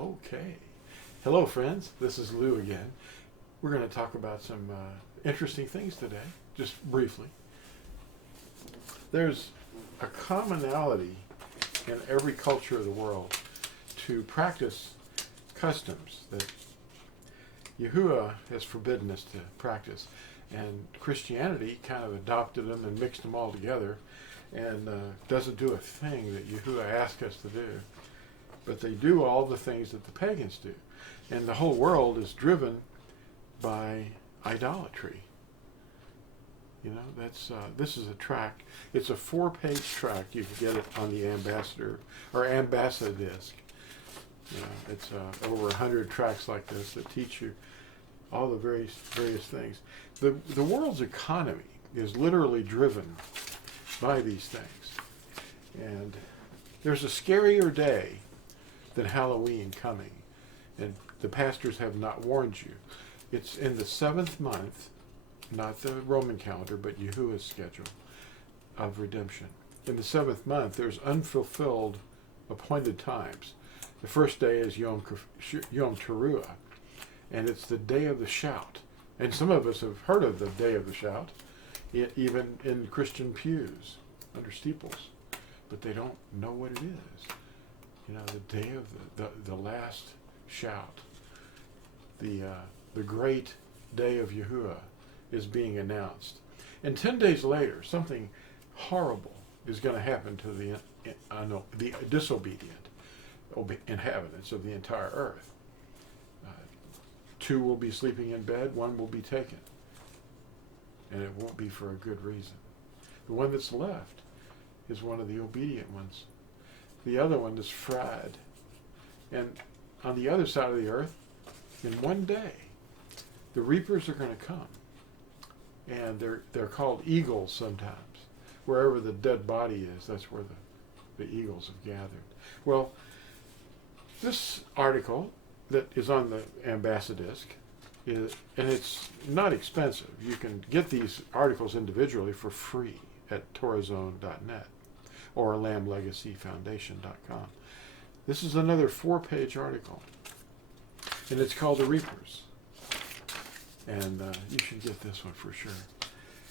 Okay. Hello, friends. This is Lou again. We're going to talk about some interesting things today, just briefly. There's a commonality in every culture of the world to practice customs that Yahuwah has forbidden us to practice. And Christianity kind of adopted them and mixed them all together and doesn't do a thing that Yahuwah asked us to do. But they do all the things that the pagans do. And the whole world is driven by idolatry. You know, this is a tract. It's a 4-page tract. You can get it on the ambassador or ambassador disc. You know, it's over 100 tracts like this that teach you all the various things. The world's economy is literally driven by these things. And there's a scarier day than Halloween coming. And the pastors have not warned you. It's in the 7th month, not the Roman calendar, but Yahuwah's schedule of redemption. In the 7th month, there's unfulfilled appointed times. The first day is Yom Teruah, and it's the day of the shout. And some of us have heard of the day of the shout, even in Christian pews under steeples, but they don't know what it is. You know, the day of the last shout, the great day of Yahuwah is being announced. And 10 days later, something horrible is going to happen to the disobedient inhabitants of the entire earth. 2 will be sleeping in bed, 1 will be taken. And it won't be for a good reason. The one that's left is one of the obedient ones. The other one is fried. And on the other side of the earth, in one day, the reapers are going to come. And they're called eagles sometimes. Wherever the dead body is, that's where the eagles have gathered. Well, this article that is on the Ambassadisc, and it's not expensive. You can get these articles individually for free at torazone.net or lamblegacyfoundation.com. This is another 4-page article, and it's called The Reapers. And you should get this one for sure.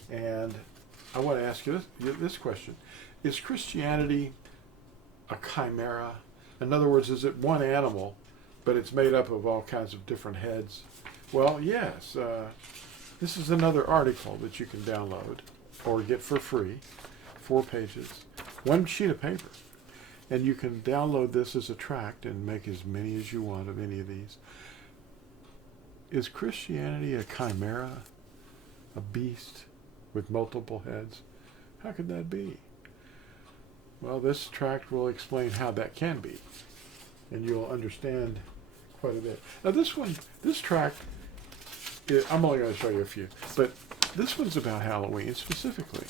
And I want to ask you this question. Is Christianity a chimera? In other words, is it one animal, but it's made up of all kinds of different heads? Well, yes. This is another article that you can download or get for free, 4 pages, 1 sheet of paper. And you can download this as a tract and make as many as you want of any of these. Is Christianity a chimera, a beast with multiple heads? How could that be? Well, this tract will explain how that can be, and you'll understand quite a bit. Now this tract, I'm only going to show you a few, but this one's about Halloween specifically.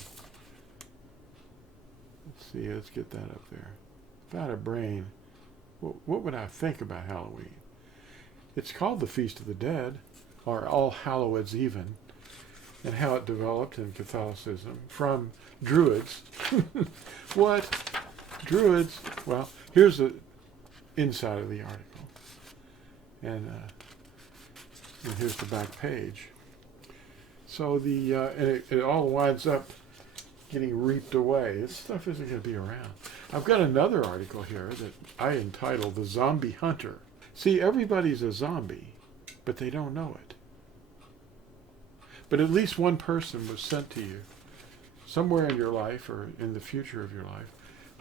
Let's see, let's get that up there. If I had a brain, what would I think about Halloween? It's called the Feast of the Dead, or All Hallows Even, and how it developed in Catholicism from Druids. What? Druids? Well, here's the inside of the article. And here's the back page. So and it all winds up getting reaped away. This stuff isn't going to be around. I've got another article here that I entitled The Zombie Hunter. See, everybody's a zombie, but they don't know it. But at least one person was sent to you somewhere in your life or in the future of your life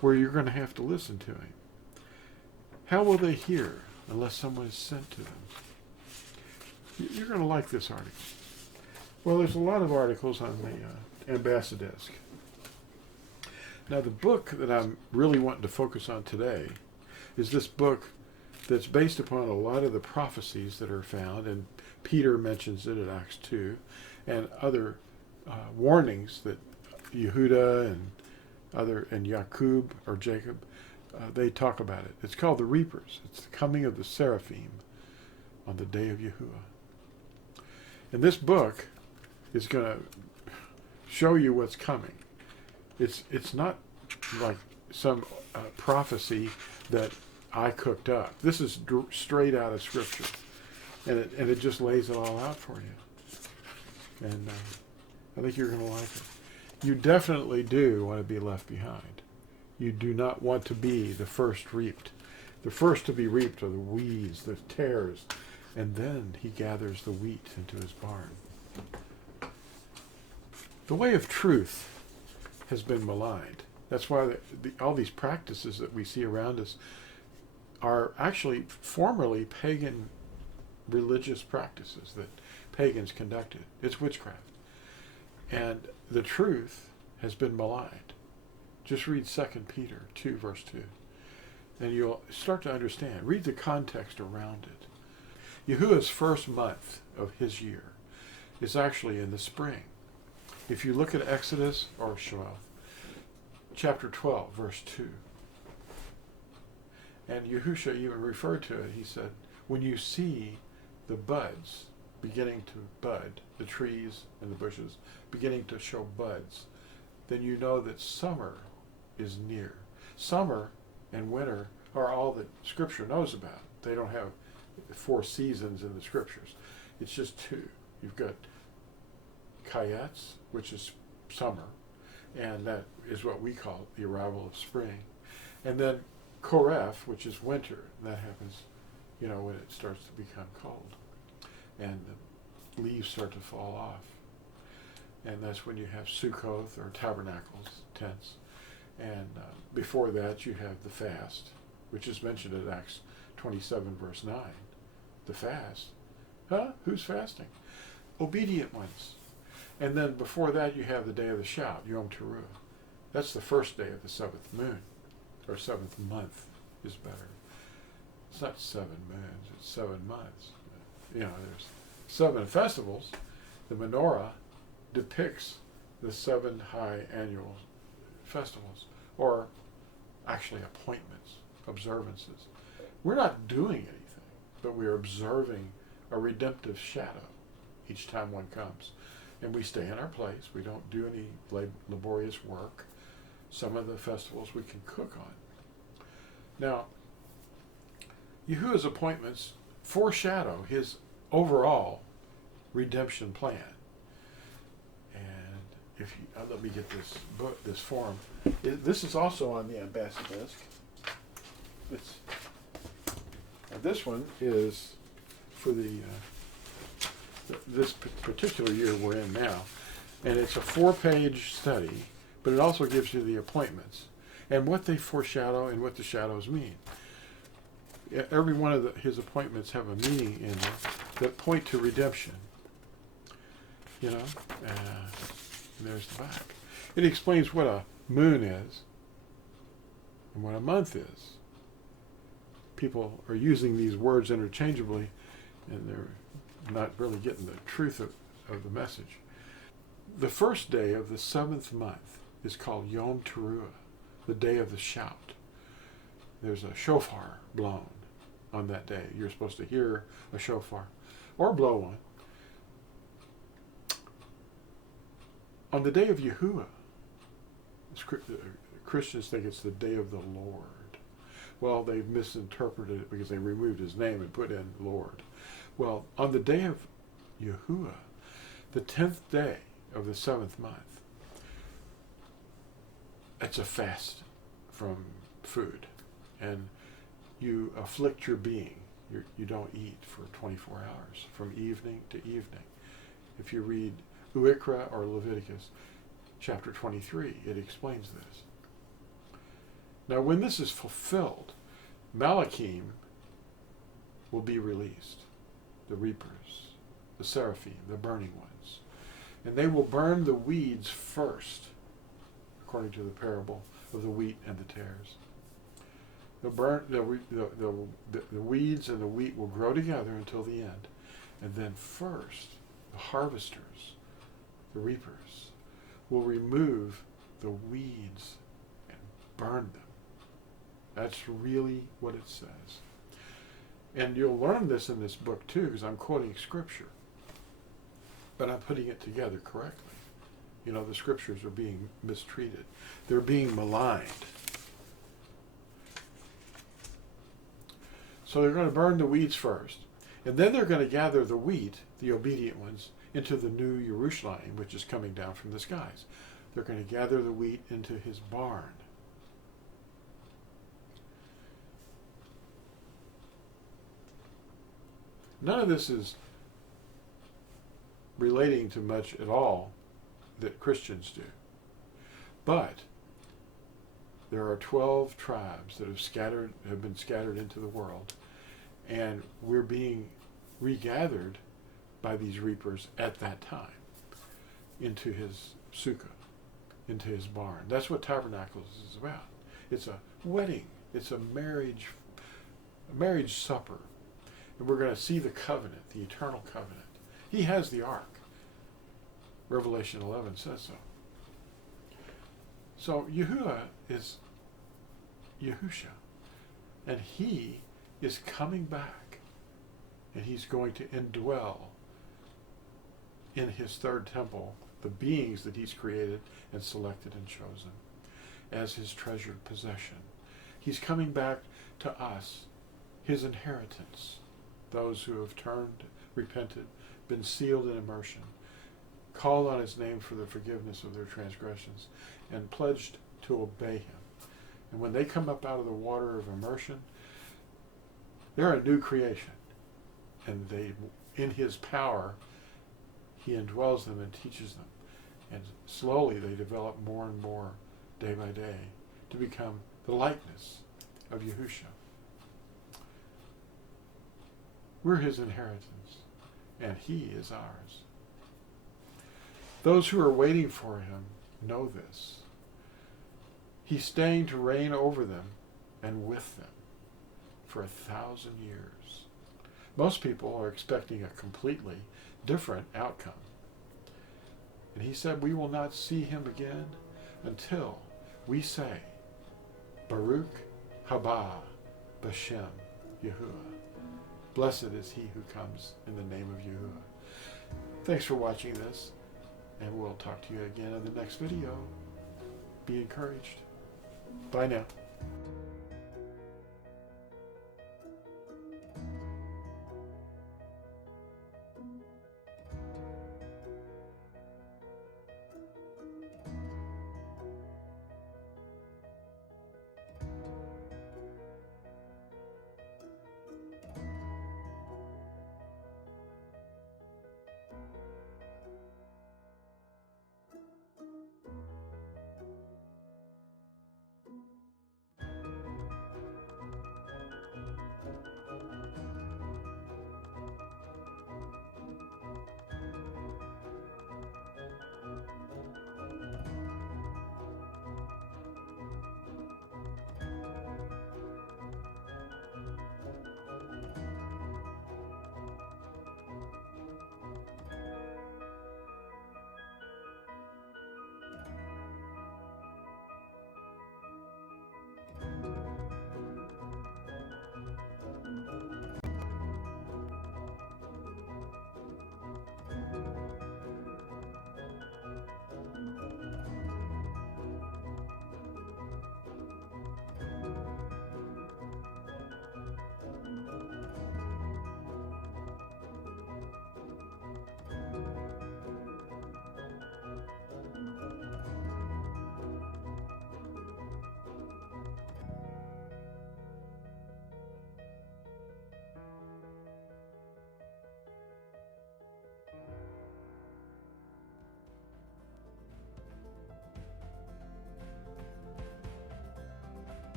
where you're going to have to listen to him. How will they hear unless someone is sent to them? You're going to like this article. Well, there's a lot of articles on the Ambassadisc. Now, the book that I'm really wanting to focus on today is this book that's based upon a lot of the prophecies that are found, and Peter mentions it in Acts 2, and other warnings that Yehuda and Jacob or Jacob, they talk about it. It's called The Reapers. It's the coming of the seraphim on the day of Yahuwah. And this book is going to show you what's coming. It's not like some prophecy that I cooked up. This is straight out of Scripture, and it just lays it all out for you. And I think you're going to like it. You definitely do want to be left behind. You do not want to be the first reaped. The first to be reaped are the weeds, the tares, and then he gathers the wheat into his barn. The way of truth has been maligned. That's why all these practices that we see around us are actually formerly pagan religious practices that pagans conducted. It's witchcraft. And the truth has been maligned. Just read 2 Peter 2, verse 2. And you'll start to understand. Read the context around it. Yahuwah's first month of his year is actually in the spring. If you look at Exodus, or chapter 12, verse 2, and Yahusha even referred to it, he said, when you see the buds beginning to bud, the trees and the bushes beginning to show buds, then you know that summer is near. Summer and winter are all that Scripture knows about. They don't have 4 seasons in the Scriptures. It's just 2. You've got Kayetz, which is summer, and that is what we call the arrival of spring. And then Koref, which is winter, and that happens, when it starts to become cold, and the leaves start to fall off. And that's when you have Sukkoth, or tabernacles, tents. And before that, you have the fast, which is mentioned in Acts 27, verse 9. The fast. Huh? Who's fasting? Obedient ones. And then before that, you have the day of the shout, Yom Teruah. That's the first day of the 7th moon, or 7th month is better. It's not 7 moons, it's 7 months. There's 7 festivals. The menorah depicts the 7 high annual festivals, or actually appointments, observances. We're not doing anything, but we are observing a redemptive shadow each time one comes. And we stay in our place. We don't do any laborious work. Some of the festivals we can cook on. Now, Yahuwah's appointments foreshadow his overall redemption plan. And if you, let me get this book, this form. This is also on the Ambassadisc. This one is for this particular year we're in now, and it's a 4-page study, but it also gives you the appointments and what they foreshadow and what the shadows mean. Every one of his appointments have a meaning in them that point to redemption. And there's the back. It explains what a moon is and what a month is. People are using these words interchangeably, and they're not really getting the truth of the message. The first day of the 7th month is called Yom Teruah, the day of the shout. There's a shofar blown on that day. You're supposed to hear a shofar or blow one. On the day of Yahuwah, Christians think it's the day of the Lord. Well, they've misinterpreted it because they removed his name and put in Lord. Well, on the day of Yahuwah, the 10th day of the 7th month, it's a fast from food, and you afflict your being. You don't eat for 24 hours, from evening to evening. If you read Uikra or Leviticus chapter 23, it explains this. Now, when this is fulfilled, Malachim will be released. The reapers, the seraphim, the burning ones. And they will burn the weeds first, according to the parable of the wheat and the tares. The weeds and the wheat will grow together until the end. And then first, the harvesters, the reapers, will remove the weeds and burn them. That's really what it says. And you'll learn this in this book too, because I'm quoting Scripture. But I'm putting it together correctly. The Scriptures are being mistreated. They're being maligned. So they're going to burn the weeds first. And then they're going to gather the wheat, the obedient ones, into the new Jerusalem, which is coming down from the skies. They're going to gather the wheat into his barn. None of this is relating to much at all that Christians do. But there are 12 tribes that have been scattered into the world, and we're being regathered by these reapers at that time into his sukkah, into his barn. That's what Tabernacles is about. It's a wedding. It's a marriage supper. And we're going to see the covenant, the eternal covenant. He has the ark. Revelation 11 says so. So Yahuwah is Yahusha, and he is coming back, and he's going to indwell in his third temple the beings that he's created and selected and chosen as his treasured possession. He's coming back to us, his inheritance, those who have turned, repented, been sealed in immersion, called on his name for the forgiveness of their transgressions, and pledged to obey him. And when they come up out of the water of immersion, they're a new creation. And they, in his power, he indwells them and teaches them. And slowly they develop more and more, day by day, to become the likeness of Yahusha. We're his inheritance, and he is ours. Those who are waiting for him know this. He's staying to reign over them and with them for 1,000 years. Most people are expecting a completely different outcome. And he said, we will not see him again until we say, Baruch haba b'shem Yahuwah. Blessed is he who comes in the name of Yahuwah. Thanks for watching this, and we'll talk to you again in the next video. Be encouraged. Bye now.